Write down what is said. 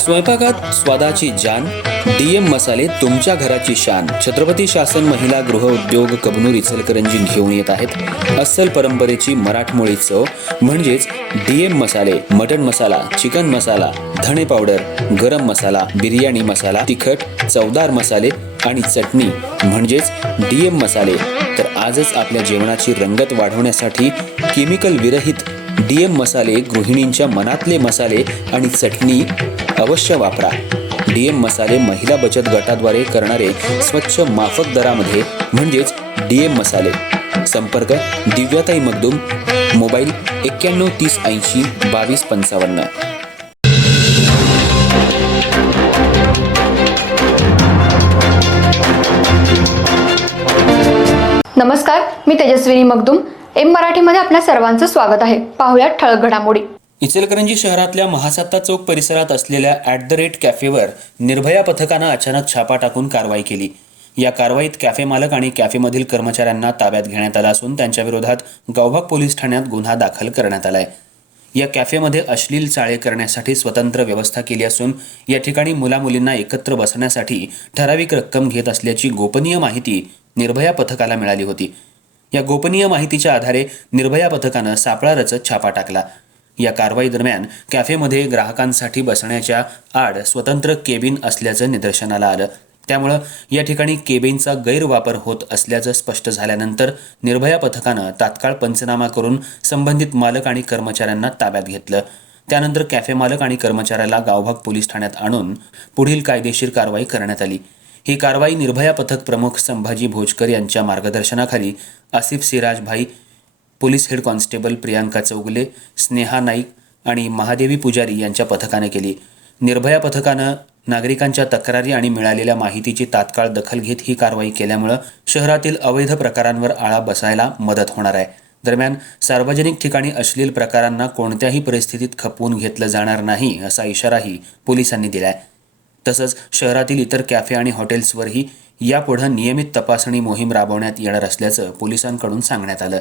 स्वयंपाकात स्वादाची जान, डीएम मसाले तुमच्या घराची शान. छत्रपती शासन महिला गृह उद्योग कबनूर इचलकरंजी घेऊन येत आहेत अस्सल परंपरेची मराठमोळी चव म्हणजेच डीएम मसाले. मटन मसाला, चिकन मसाला, धणे पावडर, गरम मसाला, बिर्याणी मसाला, तिखट चवदार मसाले आणि चटणी म्हणजेच डीएम मसाले. तर आजच आपल्या जेवणाची रंगत वाढवण्यासाठी केमिकल विरहित डीएम मसाले, गृहिणींच्या मनातले मसाले आणि चटणी अवश्य वापरा. डीएम मसाले महिला बचत गटाद्वारे करणारे स्वच्छ माफक दरामध्ये म्हणजेच डीएम मसाले. संपर्क दिव्याताई मगदूम, मोबाईल 91 30 80 22 55. नमस्कार, मी तेजस्विनी मगदूम. एम मराठीमध्ये आपल्या सर्वांचं स्वागत आहे. पाहुयात ठळक घडामोडी. इचलकरंजी शहरातल्या महासत्ता चौक परिसरात असलेल्या @कॅफेवर निर्भया पथकानं अचानक छापा टाकून कारवाई केली. या कारवाईत कॅफे मालक आणि कॅफेमधील कर्मचाऱ्यांना ताब्यात घेण्यात आलं असून त्यांच्या विरोधात गावभाग पोलीस ठाण्यात गुन्हा दाखल करण्यात आलाय. या कॅफेमध्ये अश्लील चाळे करण्यासाठी स्वतंत्र व्यवस्था केली असून या ठिकाणी मुलामुलींना एकत्र बसण्यासाठी ठराविक रक्कम घेत असल्याची गोपनीय माहिती निर्भया पथकाला मिळाली होती. या गोपनीय माहितीच्या आधारे निर्भया पथकानं सापळा रचत छापा टाकला. या कारवाई दरम्यान कॅफेमध्ये ग्राहकांसाठी बसण्याच्या आड स्वतंत्र केबिन असल्याचं निदर्शनाला आलं. त्यामुळं या ठिकाणी केबिनचा गैरवापर होत असल्याचं स्पष्ट झाल्यानंतर निर्भया पथकानं तात्काळ पंचनामा करून संबंधित मालक आणि कर्मचाऱ्यांना ताब्यात घेतलं. त्यानंतर कॅफे मालक आणि कर्मचाऱ्याला गावभाग पोलीस ठाण्यात आणून पुढील कायदेशीर कारवाई करण्यात आली. ही कारवाई निर्भया पथक प्रमुख संभाजी भोजकर यांच्या मार्गदर्शनाखाली आसिफ सिराज भाई, police head constable Priyanka Chougule, Sneha Naik आणि महादेवी पुजारी यांच्या पथकाने केली. निर्भया पथकानं नागरिकांच्या तक्रारी आणि मिळालेल्या माहितीची तात्काळ दखल घेत ही कारवाई केल्यामुळं शहरातील अवैध प्रकारांवर आळा बसायला मदत होणार आहे. दरम्यान सार्वजनिक ठिकाणी अश्लील प्रकारांना कोणत्याही परिस्थितीत खपवून घेतलं जाणार नाही असा इशाराही पोलिसांनी दिलाय. तसंच शहरातील इतर कॅफे आणि हॉटेल्सवरही यापुढे नियमित तपासणी मोहीम राबवण्यात येणार असल्याचं पोलिसांकडून सांगण्यात आलं.